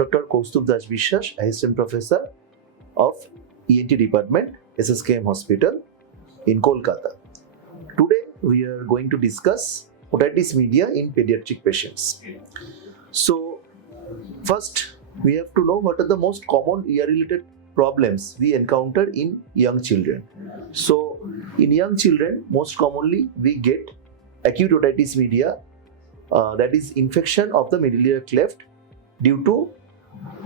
Dr. Kaustav Das Biswas, Assistant Professor of ENT Department, SSKM Hospital in Kolkata. Today we are going to discuss otitis media in pediatric patients. So first we have to know what are the most common ear-related problems we encounter in young children. So in young children, most commonly we get acute otitis media, that is infection of the middle ear cleft due to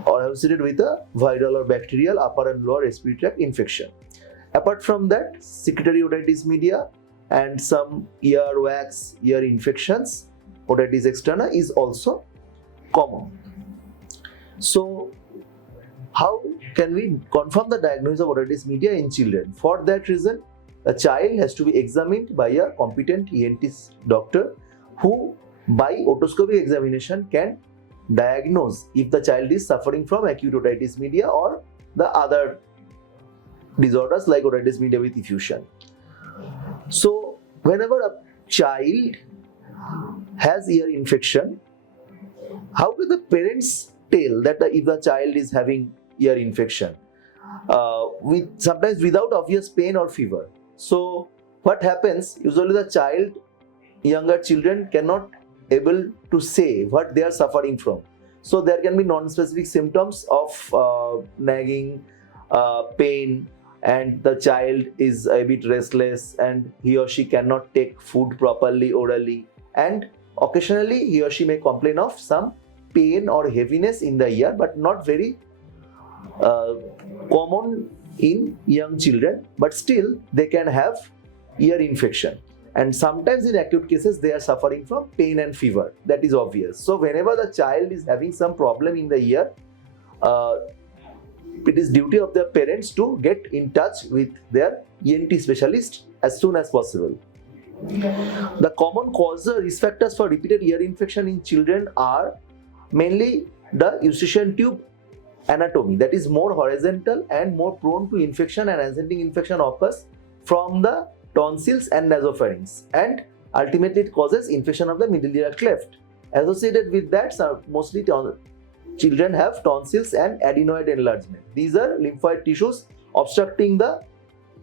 or associated with a viral or bacterial upper and lower respiratory tract infection. Apart from that, secretory otitis media and some ear wax, ear infections, otitis externa is also common. So how can we confirm the diagnosis of otitis media in children? For that reason, a child has to be examined by a competent ENT doctor who by otoscopic examination can diagnose if the child is suffering from acute otitis media or the other disorders like otitis media with effusion. So whenever a child has ear infection, how can the parents tell that if the child is having ear infection? Sometimes without obvious pain or fever. So what happens, usually the younger children cannot able to say what they are suffering from. So there can be non-specific symptoms of nagging, pain, and the child is a bit restless and he or she cannot take food properly orally, and occasionally he or she may complain of some pain or heaviness in the ear, but not very common in young children, but still they can have ear infection. And sometimes in acute cases, they are suffering from pain and fever. That is obvious. So whenever the child is having some problem in the ear, it is duty of their parents to get in touch with their ENT specialist as soon as possible. The common causes risk factors for repeated ear infection in children are mainly the eustachian tube anatomy, that is more horizontal and more prone to infection, and ascending infection occurs from the tonsils and nasopharynx, and ultimately it causes infection of the middle ear cleft. Associated with that, mostly children have tonsils and adenoid enlargement. These are lymphoid tissues obstructing the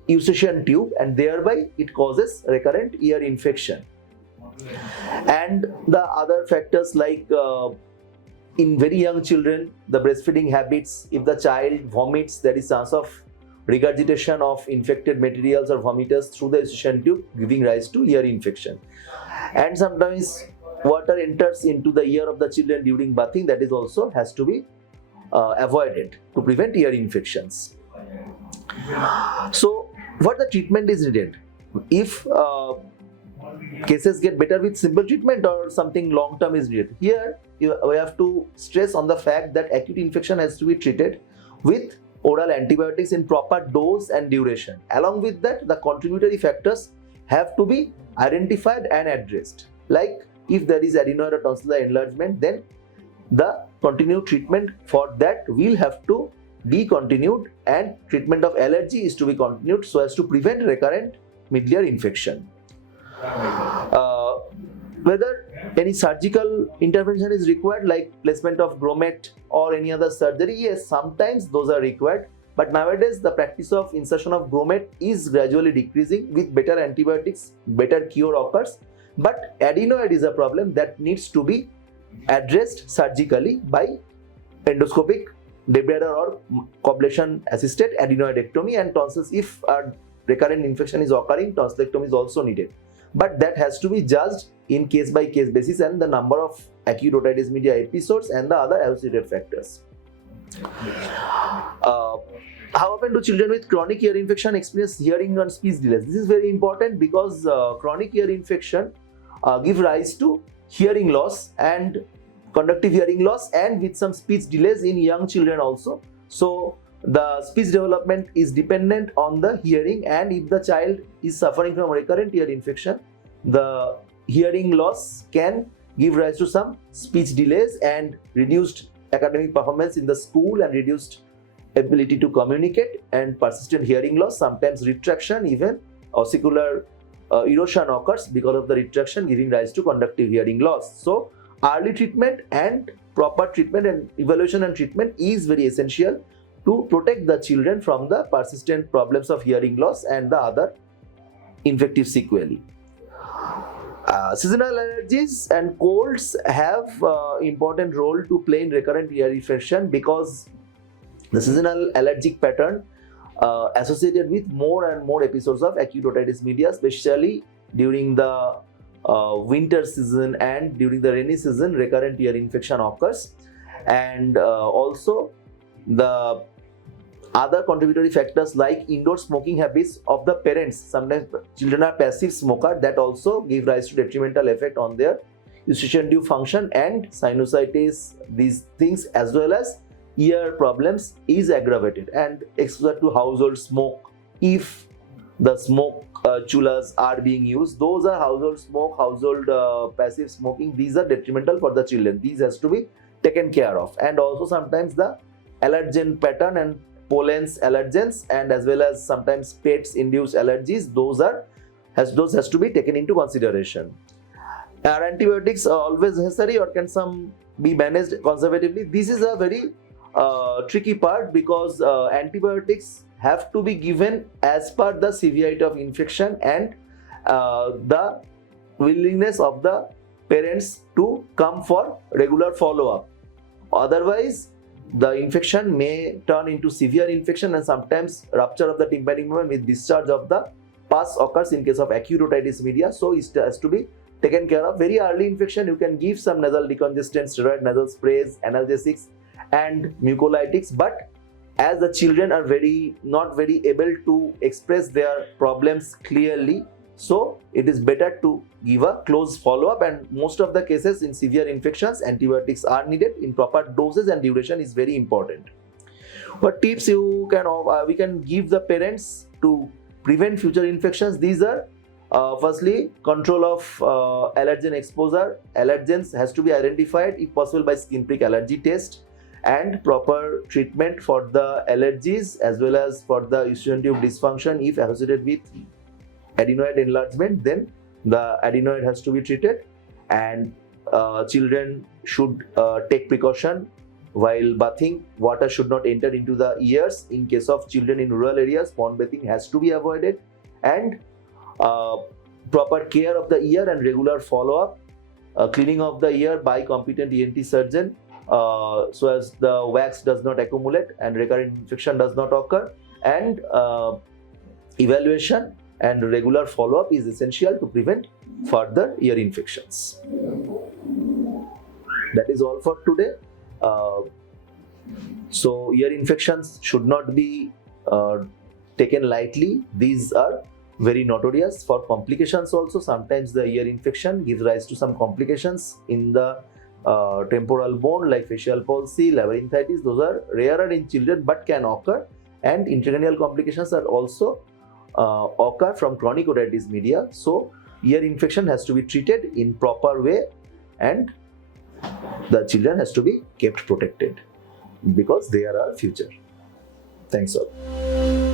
eustachian tube, and thereby it causes recurrent ear infection. And the other factors like in very young children, the breastfeeding habits, if the child vomits, there is chance of regurgitation of infected materials or vomiters through the eustachian tube, giving rise to ear infection. And sometimes water enters into the ear of the children during bathing, that is also has to be avoided to prevent ear infections. So what the treatment is needed? If cases get better with simple treatment or something long term is needed, here we have to stress on the fact that acute infection has to be treated with oral antibiotics in proper dose and duration. Along with that, the contributory factors have to be identified and addressed. Like if there is adenoid or tonsillar enlargement, then the continued treatment for that will have to be continued, and treatment of allergy is to be continued so as to prevent recurrent middle ear infection. Whether any surgical intervention is required, like placement of grommet or any other surgery, yes, sometimes those are required, but nowadays the practice of insertion of grommet is gradually decreasing. With better antibiotics, better cure occurs, but adenoid is a problem that needs to be addressed surgically by endoscopic debrider or coblation assisted adenoidectomy, and tonsils, if a recurrent infection is occurring, tonsillectomy is also needed, but that has to be judged in case by case basis and the number of acute otitis media episodes and the other associated factors. How often do children with chronic ear infection experience hearing and speech delays? This is very important because chronic ear infection give rise to hearing loss and conductive hearing loss, and with some speech delays in young children also. So the speech development is dependent on the hearing, and if the child is suffering from recurrent ear infection, the hearing loss can give rise to some speech delays and reduced academic performance in the school and reduced ability to communicate and persistent hearing loss, sometimes retraction, even ossicular erosion occurs because of the retraction, giving rise to conductive hearing loss. So early treatment and proper treatment and evaluation and treatment is very essential to protect the children from the persistent problems of hearing loss and the other infective sequelae. Seasonal allergies and colds have important role to play in recurrent ear infection because the seasonal allergic pattern associated with more and more episodes of acute otitis media, especially during the winter season and during the rainy season, recurrent ear infection occurs. And also the other contributory factors like indoor smoking habits of the parents. Sometimes children are passive smoker, that also give rise to detrimental effect on their eustachian tube function and sinusitis. These things as well as ear problems is aggravated, and exposure to household smoke, if the smoke chulas are being used, those are household smoke, household passive smoking, these are detrimental for the children. These has to be taken care of. And also sometimes the allergen pattern and pollens, allergens, and as well as sometimes pets induced allergies, those has to be taken into consideration. Are antibiotics always necessary or can some be managed conservatively? This is a very tricky part because antibiotics have to be given as per the severity of infection and the willingness of the parents to come for regular follow-up. Otherwise, the infection may turn into severe infection and sometimes rupture of the tympanic membrane with discharge of the pus occurs in case of acute otitis media. So it has to be taken care of. Very early infection, you can give some nasal decongestant, steroid nasal sprays, analgesics and mucolytics, but as the children are not very able to express their problems clearly, so it is better to give a close follow-up, and most of the cases in severe infections antibiotics are needed in proper doses and duration is very important. What tips we can give the parents to prevent future infections? These are firstly, control of allergen exposure. Allergens has to be identified if possible by skin prick allergy test, and proper treatment for the allergies as well as for the eustachian tube dysfunction. If associated with adenoid enlargement, then the adenoid has to be treated, and children should take precaution while bathing. Water should not enter into the ears. In case of children in rural areas, pond bathing has to be avoided, and proper care of the ear and regular follow-up, cleaning of the ear by competent ENT surgeon so as the wax does not accumulate and recurrent infection does not occur, and evaluation and regular follow-up is essential to prevent further ear infections. That is all for today. So ear infections should not be taken lightly. These are very notorious for complications also. Sometimes the ear infection gives rise to some complications in the temporal bone like facial palsy, labyrinthitis. Those are rarer in children but can occur, and intracranial complications are also occur from chronic otitis media. So ear infection has to be treated in proper way, and the children has to be kept protected because they are our future. Thanks all.